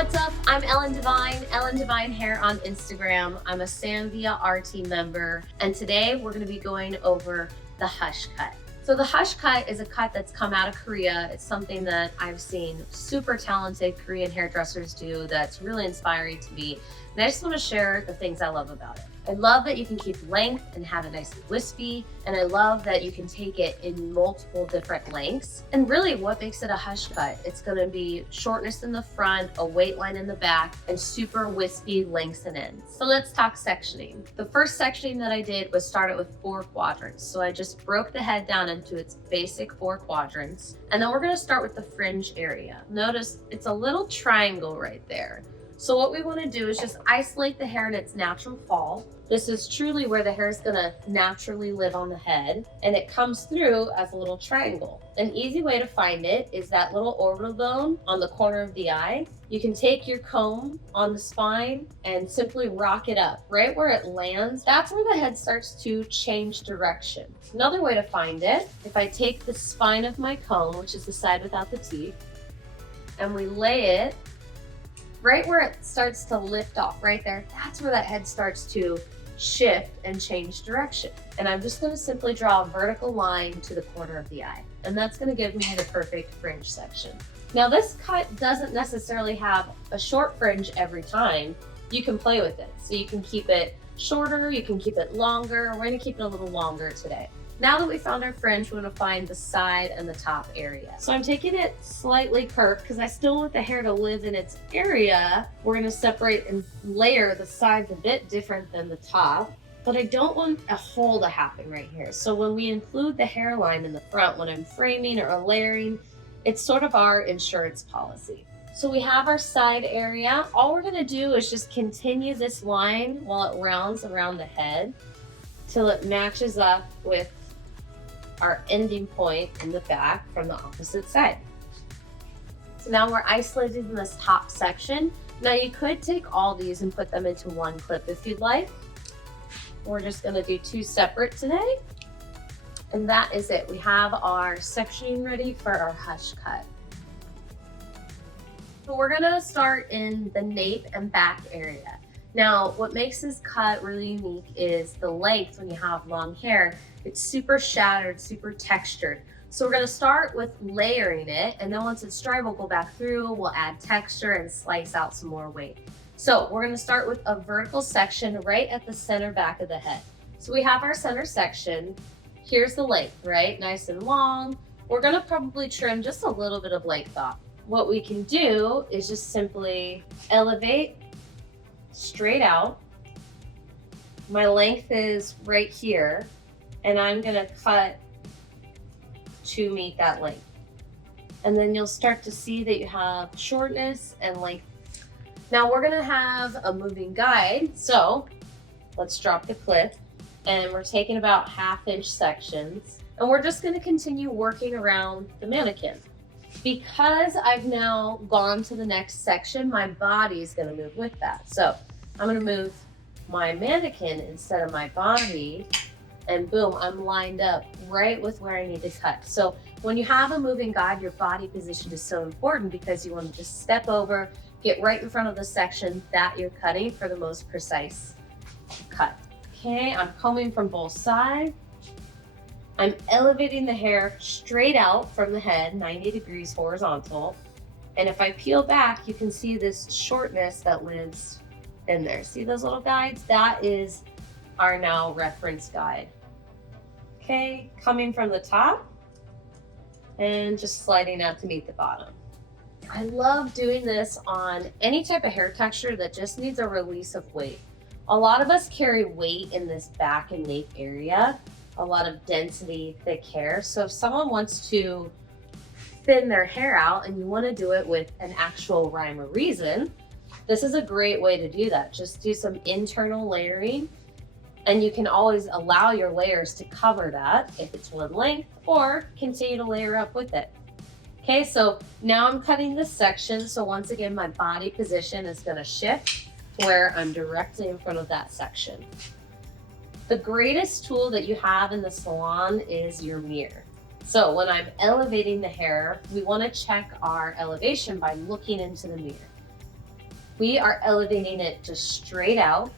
What's up? I'm Ellen DeVine, Ellen DeVine Hair on Instagram. I'm a Sanvia ArTeam member, and today we're going to be going over the hush cut. So the hush cut is a cut that's come out of Korea. It's something that I've seen super talented Korean hairdressers do that's really inspiring to me. And I just want to share the things I love about it. I love that you can keep length and have it nice and wispy. And I love that you can take it in multiple different lengths. And really what makes it a hush cut, it's going to be shortness in the front, a weight line in the back, and super wispy lengths and ends. So let's talk sectioning. The first sectioning that I did was start it with 4 quadrants. So I just broke the head down into its basic 4 quadrants. And then we're going to start with the fringe area. Notice it's a little triangle right there. So what we want to do is just isolate the hair in its natural fall. This is truly where the hair is going to naturally live on the head, and it comes through as a little triangle. An easy way to find it is that little orbital bone on the corner of the eye. You can take your comb on the spine and simply rock it up. Right where it lands, that's where the head starts to change direction. Another way to find it, if I take the spine of my comb, which is the side without the teeth, and we lay it right where it starts to lift off, right there, that's where that head starts to shift and change direction. And I'm just going to simply draw a vertical line to the corner of the eye. And that's going to give me the perfect fringe section. Now this cut doesn't necessarily have a short fringe every time. You can play with it. So you can keep it shorter, you can keep it longer. We're going to keep it a little longer today. Now that we found our fringe, we're going to find the side and the top area. So I'm taking it slightly curved because I still want the hair to live in its area. We're going to separate and layer the sides a bit different than the top, but I don't want a hole to happen right here. So when we include the hairline in the front, when I'm framing or layering, it's sort of our insurance policy. So we have our side area. All we're going to do is just continue this line while it rounds around the head till it matches up with our ending point in the back from the opposite side. So now we're isolating this top section. Now you could take all these and put them into one clip if you'd like. We're just going to do 2 separate today. And that is it. We have our sectioning ready for our hush cut. So we're going to start in the nape and back area. Now, what makes this cut really unique is the length. When you have long hair, it's super shattered, super textured. So we're going to start with layering it, and then once it's dry, we'll go back through, we'll add texture and slice out some more weight. So we're going to start with a vertical section right at the center back of the head. So we have our center section. Here's the length, right? Nice and long. We're going to probably trim just a little bit of length off. What we can do is just simply elevate straight out. My length is right here, and I'm going to cut to meet that length. And then you'll start to see that you have shortness and length. Now we're going to have a moving guide. So let's drop the clip, and we're taking about 1/2 inch sections, and we're just going to continue working around the mannequin. Because I've now gone to the next section, my body is going to move with that. So I'm going to move my mannequin instead of my body, and boom, I'm lined up right with where I need to cut. So when you have a moving guide, your body position is so important because you want to just step over, get right in front of the section that you're cutting for the most precise cut. Okay, I'm combing from both sides. I'm elevating the hair straight out from the head, 90 degrees horizontal. And if I peel back, you can see this shortness that lives in there. See those little guides? That is our now reference guide. Okay, coming from the top and just sliding out to meet the bottom. I love doing this on any type of hair texture that just needs a release of weight. A lot of us carry weight in this back and nape area, a lot of density, thick hair. So if someone wants to thin their hair out and you want to do it with an actual rhyme or reason, this is a great way to do that. Just do some internal layering, and you can always allow your layers to cover that if it's one length, or continue to layer up with it. Okay, so now I'm cutting this section. So once again, my body position is going to shift to where I'm directly in front of that section. The greatest tool that you have in the salon is your mirror. So when I'm elevating the hair, we want to check our elevation by looking into the mirror. we are elevating it just straight out.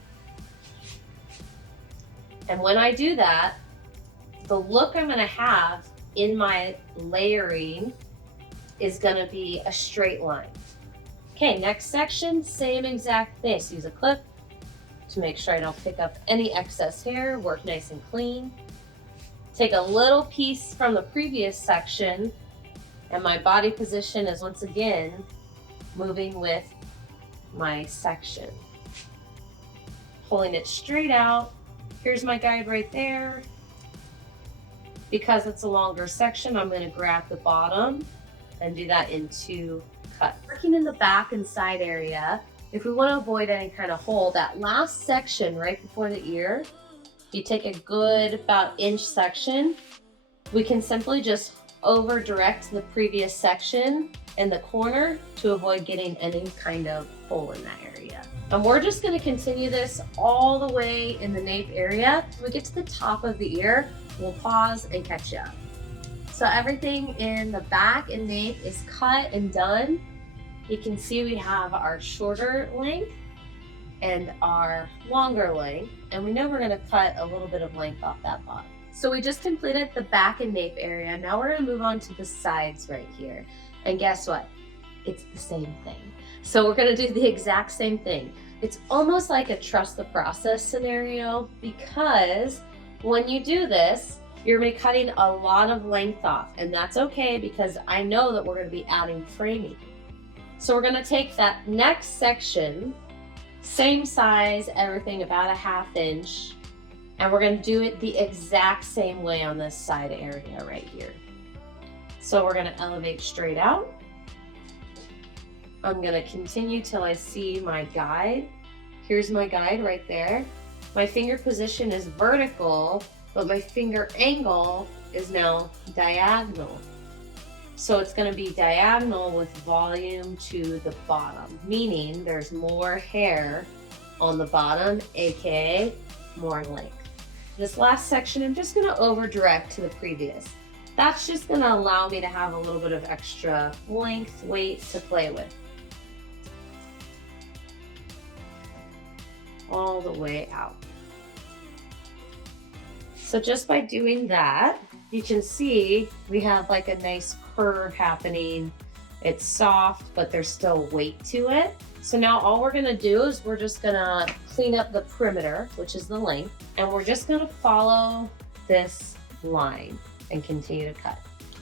And when I do that, the look I'm gonna have in my layering is gonna be a straight line. Okay, next section, same exact thing. So use a clip to make sure I don't pick up any excess hair, work nice and clean. Take a little piece from the previous section, and my body position is once again moving with my section. Pulling it straight out. Here's my guide right there. Because it's a longer section, I'm going to grab the bottom and do that in 2 cuts. Working in the back and side area, if we want to avoid any kind of hole, that last section right before the ear, you take a good about inch section. We can simply just over direct the previous section in the corner to avoid getting any kind of hole in that area. And we're just going to continue this all the way in the nape area. When we get to the top of the ear, we'll pause and catch up. So everything in the back and nape is cut and done. You can see we have our shorter length and our longer length, and we know we're going to cut a little bit of length off that bottom. So we just completed the back and nape area. Now we're going to move on to the sides right here. And guess what? It's the same thing. So we're going to do the exact same thing. It's almost like a trust the process scenario, because when you do this, you're going to be cutting a lot of length off, and that's okay because I know that we're going to be adding framing. So we're going to take that next section, same size, everything about a 1/2 inch, and we're going to do it the exact same way on this side area right here. So we're going to elevate straight out. I'm going to continue till I see my guide. Here's my guide right there. My finger position is vertical, but my finger angle is now diagonal. So it's going to be diagonal with volume to the bottom, meaning there's more hair on the bottom, aka more length. This last section, I'm just going to over direct to the previous. That's just going to allow me to have a little bit of extra length, weight to play with. All the way out. So just by doing that, you can see we have like a nice curve happening. It's soft, but there's still weight to it. So now all we're gonna do is we're just gonna clean up the perimeter, which is the length, and we're just gonna follow this line and continue to cut.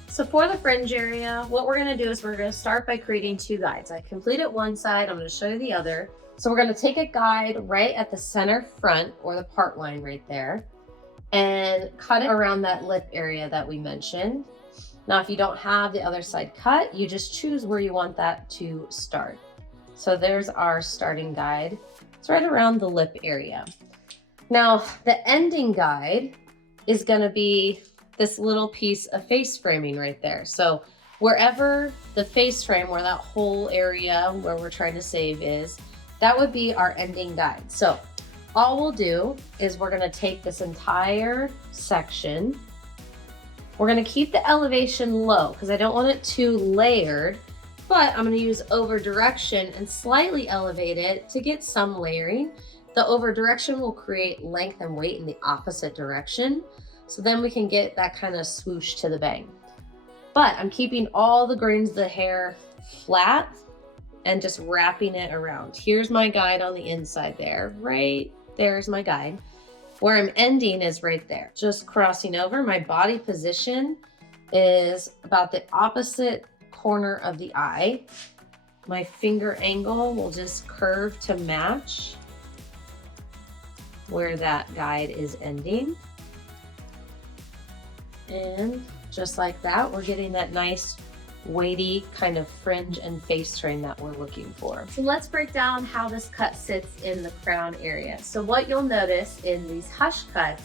So for the fringe area, what we're gonna do is we're gonna start by creating 2 guides. I completed one side, I'm gonna show you the other. So we're gonna take a guide right at the center front, or the part line right there, and cut it around that lip area that we mentioned. Now, if you don't have the other side cut, you just choose where you want that to start. So there's our starting guide. It's right around the lip area. Now, the ending guide is gonna be this little piece of face framing right there. So wherever the face frame, where that whole area where we're trying to save is, that would be our ending guide. So all we'll do is we're gonna take this entire section. We're gonna keep the elevation low because I don't want it too layered, but I'm gonna use over direction and slightly elevate it to get some layering. The over direction will create length and weight in the opposite direction. So then we can get that kind of swoosh to the bang. But I'm keeping all the grains of the hair flat and just wrapping it around. Here's my guide on the inside there, right there's my guide. Where I'm ending is right there. Just crossing over, my body position is about the opposite corner of the eye. My finger angle will just curve to match where that guide is ending. And just like that, we're getting that nice weighty kind of fringe and face frame that we're looking for. So let's break down how this cut sits in the crown area. So what you'll notice in these hush cuts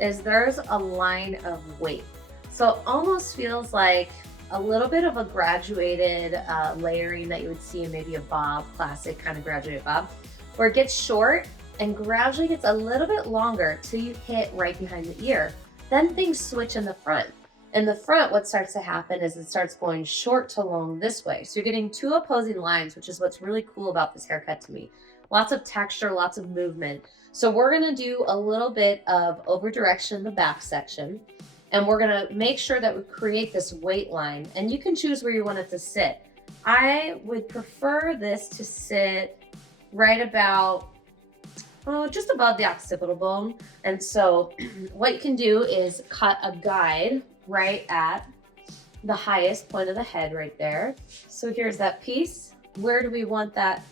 is there's a line of weight. So it almost feels like a little bit of a graduated layering that you would see in maybe a bob, classic kind of graduated bob, where it gets short and gradually gets a little bit longer till you hit right behind the ear. Then things switch in the front. In the front, what starts to happen is it starts going short to long this way. So you're getting two opposing lines, which is what's really cool about this haircut to me. Lots of texture, lots of movement. So we're gonna do a little bit of over direction in the back section, and we're gonna make sure that we create this weight line, and you can choose where you want it to sit. I would prefer this to sit right about, just above the occipital bone. And so what you can do is cut a guide right at the highest point of the head right there. So here's that piece. Where do we want that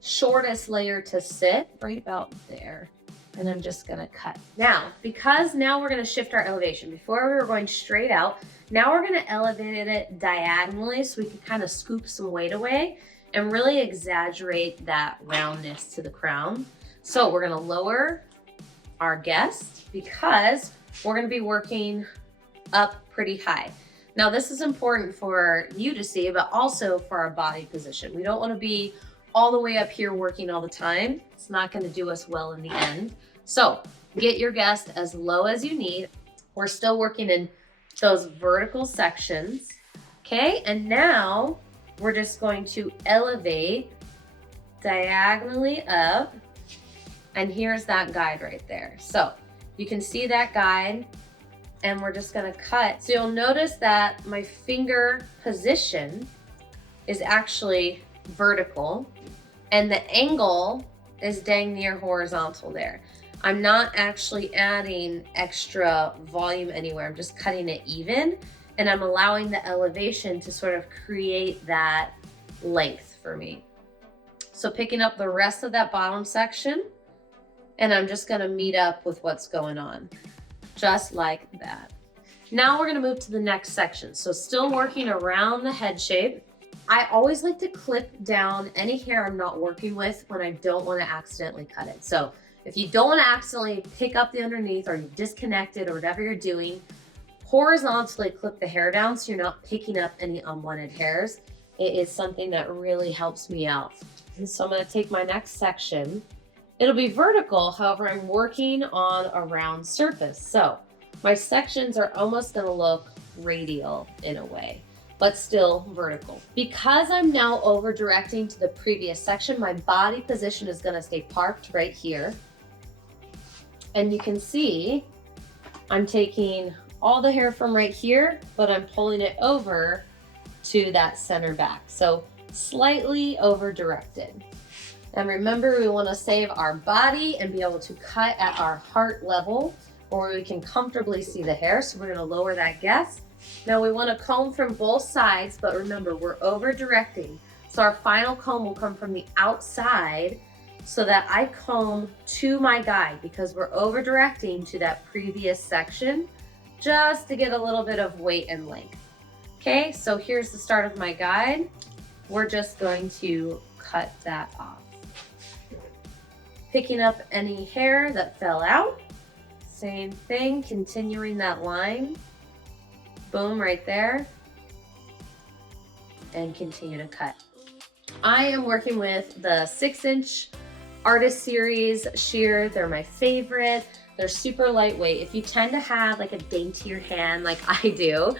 shortest layer to sit? Right about there. And I'm just gonna cut. Now, because now we're gonna shift our elevation. Before we were going straight out, now we're gonna elevate it diagonally so we can kind of scoop some weight away and really exaggerate that roundness to the crown. So we're gonna lower our guest because we're gonna be working up pretty high. Now this is important for you to see, but also for our body position. We don't wanna be all the way up here working all the time. It's not gonna do us well in the end. So get your guest as low as you need. We're still working in those vertical sections, okay? And now we're just going to elevate diagonally up, and here's that guide right there. So you can see that guide, and we're just gonna cut. So you'll notice that my finger position is actually vertical, and the angle is dang near horizontal there. I'm not actually adding extra volume anywhere. I'm just cutting it even, and I'm allowing the elevation to sort of create that length for me. So picking up the rest of that bottom section, and I'm just gonna meet up with what's going on, just like that. Now we're gonna move to the next section. So still working around the head shape. I always like to clip down any hair I'm not working with when I don't wanna accidentally cut it. So if you don't wanna accidentally pick up the underneath, or you disconnect it, or whatever you're doing, horizontally clip the hair down so you're not picking up any unwanted hairs. It is something that really helps me out. And so I'm gonna take my next section. It'll be vertical, however, I'm working on a round surface. So my sections are almost gonna look radial in a way, but still vertical. Because I'm now over directing to the previous section, my body position is gonna stay parked right here. And you can see I'm taking all the hair from right here, but I'm pulling it over to that center back. So slightly over directed. And remember, we want to save our body and be able to cut at our heart level, or we can comfortably see the hair. So we're going to lower that guess. Now we want to comb from both sides, but remember, we're over directing. So our final comb will come from the outside so that I comb to my guide, because we're over directing to that previous section just to get a little bit of weight and length. Okay, so here's the start of my guide. We're just going to cut that off. Picking up any hair that fell out. Same thing, continuing that line. Boom, right there. And continue to cut. I am working with the 6-inch Artist Series shear. They're my favorite. They're super lightweight. If you tend to have like a daintier hand like I do,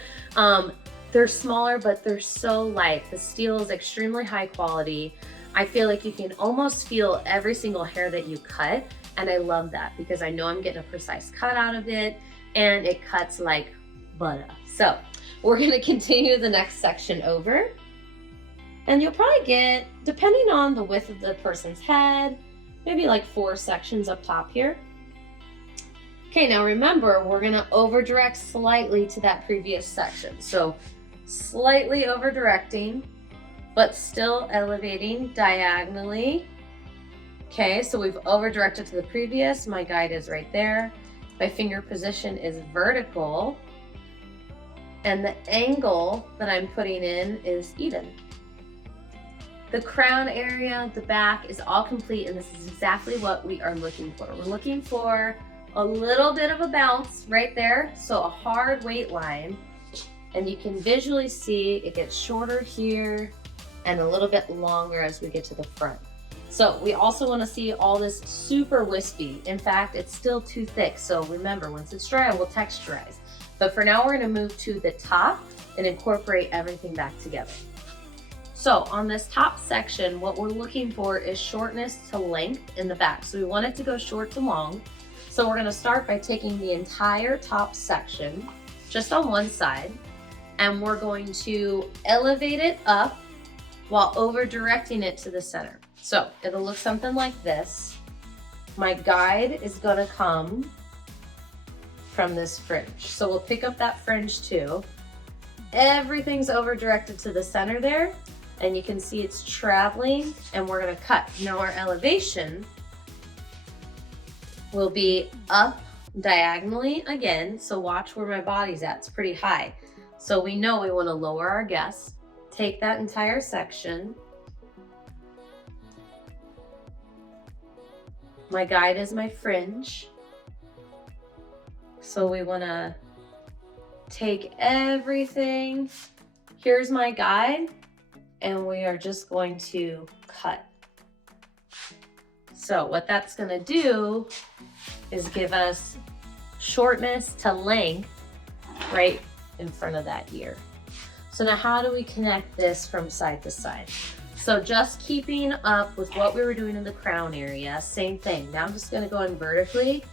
they're smaller, but they're so light. The steel is extremely high quality. I feel like you can almost feel every single hair that you cut, and I love that because I know I'm getting a precise cut out of it, and it cuts like butter. So we're gonna continue the next section over, and you'll probably get, depending on the width of the person's head, maybe like 4 sections up top here. Okay, now remember, we're gonna over direct slightly to that previous section. So slightly over directing, but still elevating diagonally. Okay, so we've over directed to the previous. My guide is right there. My finger position is vertical, and the angle that I'm putting in is even. The crown area, the back is all complete, and this is exactly what we are looking for. We're looking for a little bit of a bounce right there, so a hard weight line, and you can visually see it gets shorter here and a little bit longer as we get to the front. So we also want to see all this super wispy. In fact, it's still too thick, so remember, once it's dry, we'll texturize. But for now, we're gonna move to the top and incorporate everything back together. So on this top section, what we're looking for is shortness to length in the back. So we want it to go short to long. So we're gonna start by taking the entire top section, just on one side, and we're going to elevate it up while over directing it to the center. So it'll look something like this. My guide is gonna come from this fringe. So we'll pick up that fringe too. Everything's over directed to the center there, and you can see it's traveling, and we're gonna cut. Now our elevation will be up diagonally again, so watch where my body's at, it's pretty high. So we know we wanna lower our guess, take that entire section. My guide is my fringe. So we wanna take everything. Here's my guide, and we are just going to cut. So what that's gonna do is give us shortness to length right in front of that ear. So now how do we connect this from side to side? So just keeping up with what we were doing in the crown area, same thing. Now I'm just gonna go in vertically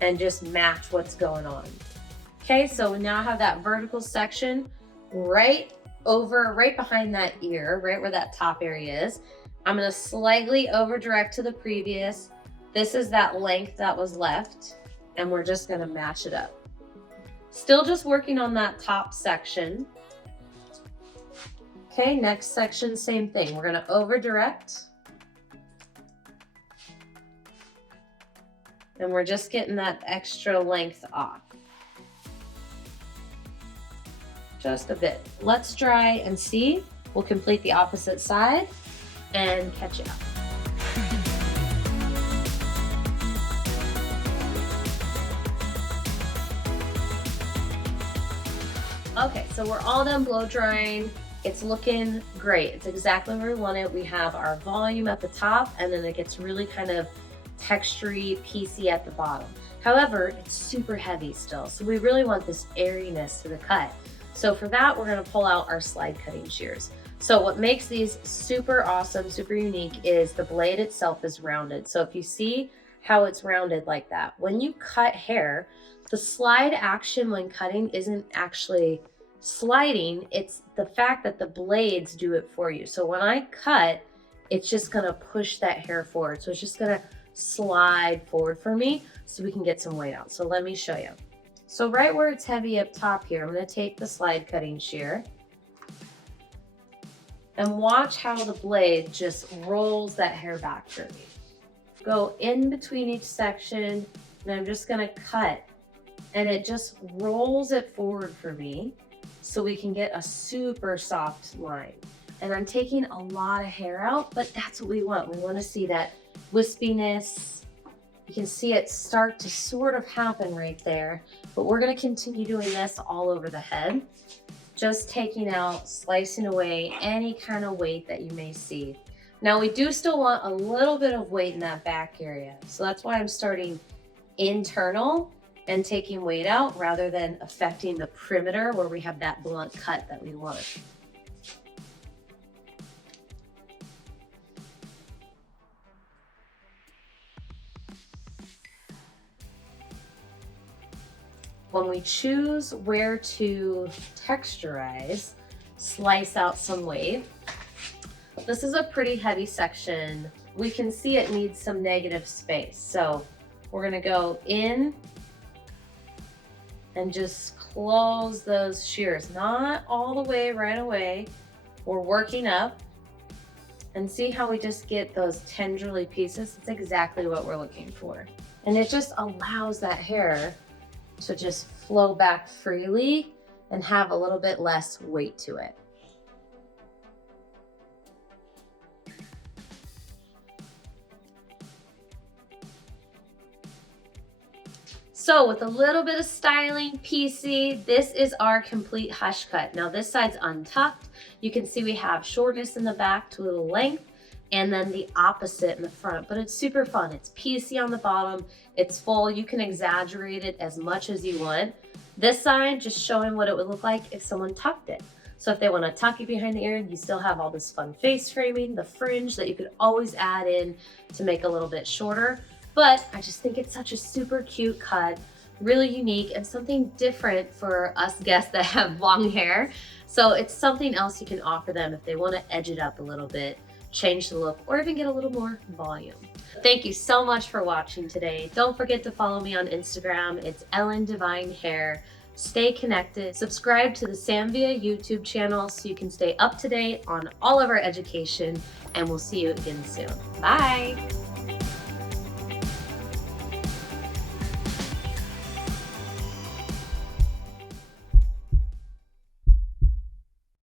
and just match what's going on. Okay, so we now have that vertical section right behind that ear, right where that top area is. I'm gonna slightly over direct to the previous. This is that length that was left, and we're just gonna match it up. Still just working on that top section. Okay, next section, same thing. We're gonna over direct. And we're just getting that extra length off. Just a bit. Let's dry and see. We'll complete the opposite side and catch you up. Okay, so we're all done blow drying. It's looking great. It's exactly where we want it. We have our volume at the top, and then it gets really kind of textury, piecey at the bottom. However, it's super heavy still, so we really want this airiness to the cut. So for that, we're gonna pull out our slide cutting shears. So what makes these super awesome, super unique is the blade itself is rounded. So if you see how it's rounded like that, when you cut hair, the slide action when cutting isn't actually sliding, it's the fact that the blades do it for you. So when I cut, it's just gonna push that hair forward. So it's just gonna slide forward for me so we can get some weight out. So let me show you. So right where it's heavy up top here, I'm gonna take the slide cutting shear and watch how the blade just rolls that hair back for me. Go in between each section, and I'm just gonna cut, and it just rolls it forward for me so we can get a super soft line. And I'm taking a lot of hair out, but that's what we want. We wanna see that wispiness. You can see it start to sort of happen right there, but we're gonna continue doing this all over the head, just taking out, slicing away any kind of weight that you may see. Now we do still want a little bit of weight in that back area. So that's why I'm starting internal and taking weight out rather than affecting the perimeter where we have that blunt cut that we want. When we choose where to texturize, slice out some weight. This is a pretty heavy section. We can see it needs some negative space. So we're gonna go in and just close those shears, not all the way right away. We're working up, and see how we just get those tendrily pieces. It's exactly what we're looking for. And it just allows that hair to just flow back freely and have a little bit less weight to it. So with a little bit of styling, piecey, this is our complete hush cut. Now this side's untucked. You can see we have shortness in the back to a little length, and then the opposite in the front, but it's super fun. It's piecey on the bottom, it's full. You can exaggerate it as much as you want. This side just showing what it would look like if someone tucked it. So if they want to tuck it behind the ear, you still have all this fun face framing, the fringe that you could always add in to make a little bit shorter. But I just think it's such a super cute cut, really unique and something different for us guests that have long hair. So it's something else you can offer them if they want to edge it up a little bit, change the look, or even get a little more volume. Thank you so much for watching today. Don't forget to follow me on Instagram. It's DeVine Hair. Stay connected. Subscribe to the Samvia YouTube channel so you can stay up to date on all of our education, and we'll see you again soon. Bye.